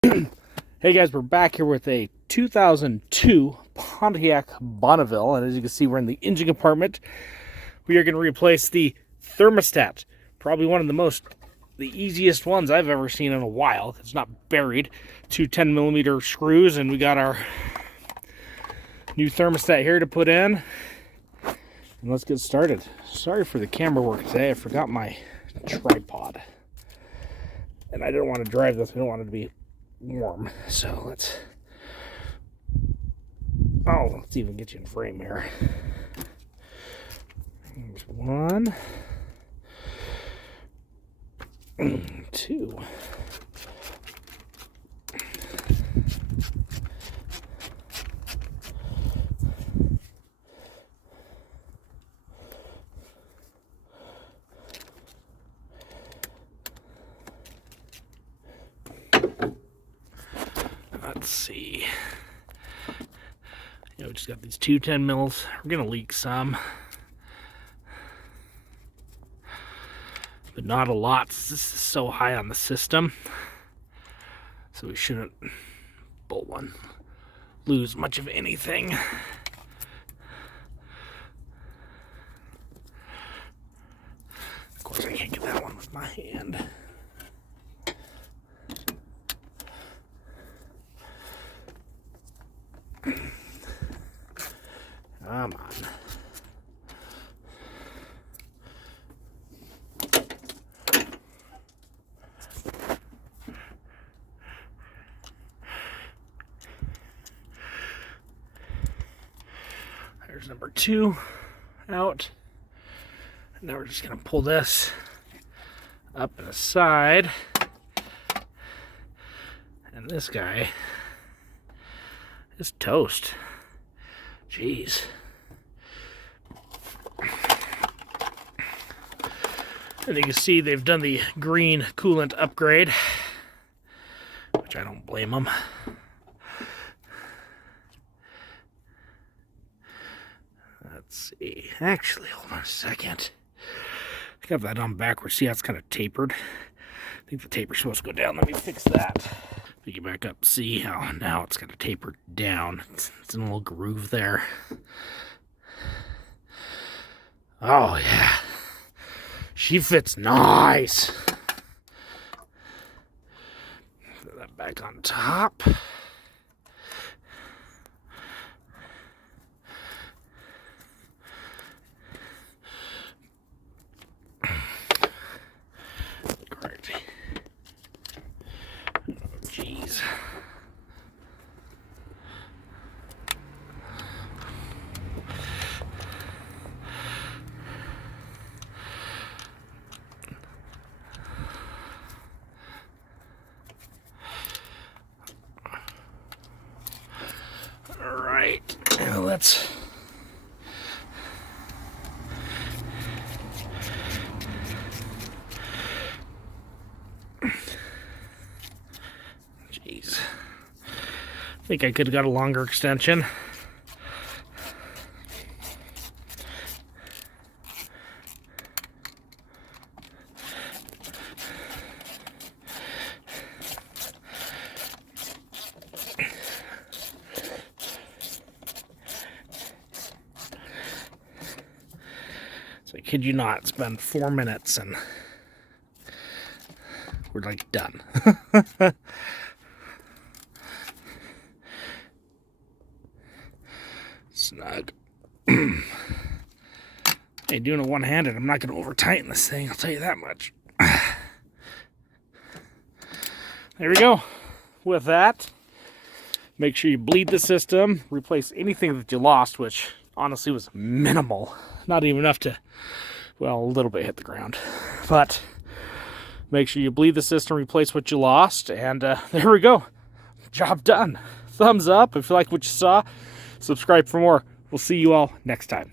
Hey guys, we're back here with a 2002 Pontiac Bonneville, and as you can see, we're in the engine compartment. We are going to replace the thermostat. Probably one of the easiest ones I've ever seen in a while. It's not buried. Two 10mm screws, and we got our new thermostat here to put in. And let's get started. Sorry for the camera work today. I forgot my tripod. And I didn't want to drive this. I don't want it to be warm. So let's even get you in frame here. Here's one. Two. Let's see. We just got these two 10 mils. We're gonna leak some, but not a lot. This is so high on the system, so we shouldn't lose much of anything. Of course, I can't get that one with my hand. Come on. There's number two out. Now we're just going to pull this up and aside. And this guy is toast. Jeez. And you can see they've done the green coolant upgrade, which I don't blame them. Let's see. Actually, hold on a second. I got that on backwards. See how it's kind of tapered? I think the taper's supposed to go down. Let me fix that. Pick it back up. See how now it's kind of tapered down. It's in a little groove there. Oh, yeah. She fits nice. Put that back on top. Correct. Oh, jeez. All right, now let's jeez. I think I could have got a longer extension. So I kid you not, it's been 4 minutes and we're like done. Snug. Hey, doing it one-handed, I'm not going to over-tighten this thing, I'll tell you that much. There we go. With that, make sure you bleed the system, replace anything that you lost, which honestly was minimal. Not even enough to, well, a little bit hit the ground. But make sure you bleed the system, replace what you lost, and there we go. Job done. Thumbs up if you like what you saw. Subscribe for more. We'll see you all next time.